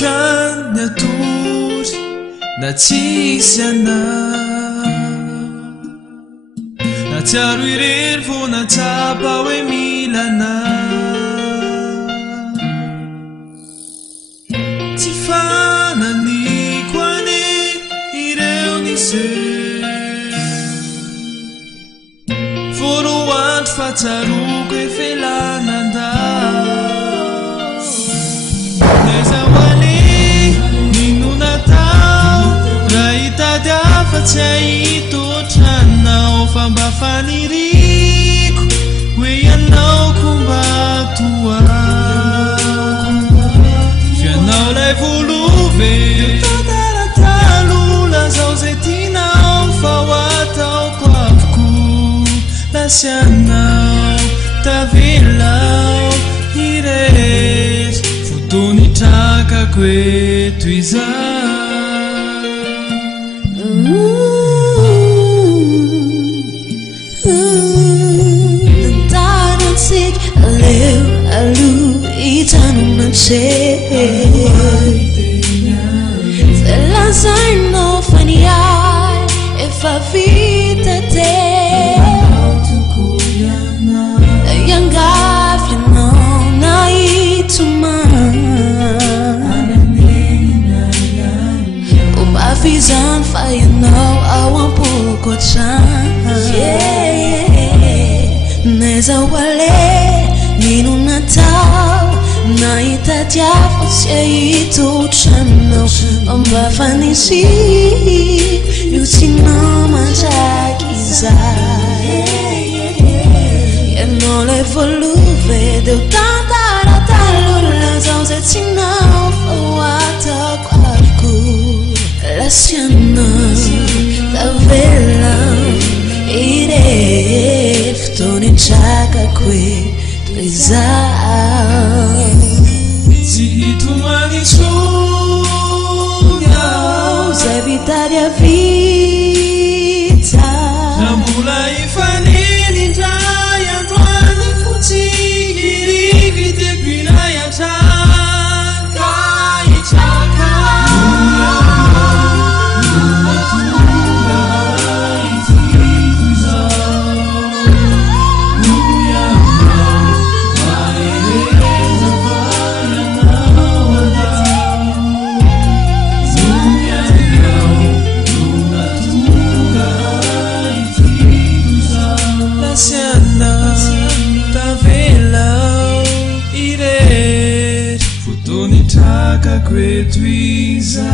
trany atory na tsisy anao natsiaro irery vo natsapa hoe mila anao tsy fananiko ane ireo nisy voalohany fahatsaroko efelanandao tsy ahitotranao fa mba faniriko hoe ianao komba toako fianao lay volove tataratalo zao zay tianao fa ho ataoko avoko lasianao tavilao irery fotony trakako eto izao Danantsik aleu alu itanumanse Selasarno faniai efa vita te Yangafyano na ituman Umafizan fayano awan pokochan Neza wale ninu natal na itadiafo siaito chano Amba fanisi yutino manjakiza Yano le voluve deu tantaratalo Lazao zetinao fawata kwaku Lasiana tavela ire ftoni chaka kwe tuiza Zitumani sunya Zavitaria vita Nambula ifanini ndaya ndwani futi irikite pina ya chaka ichaka Futoni taka kwetu iza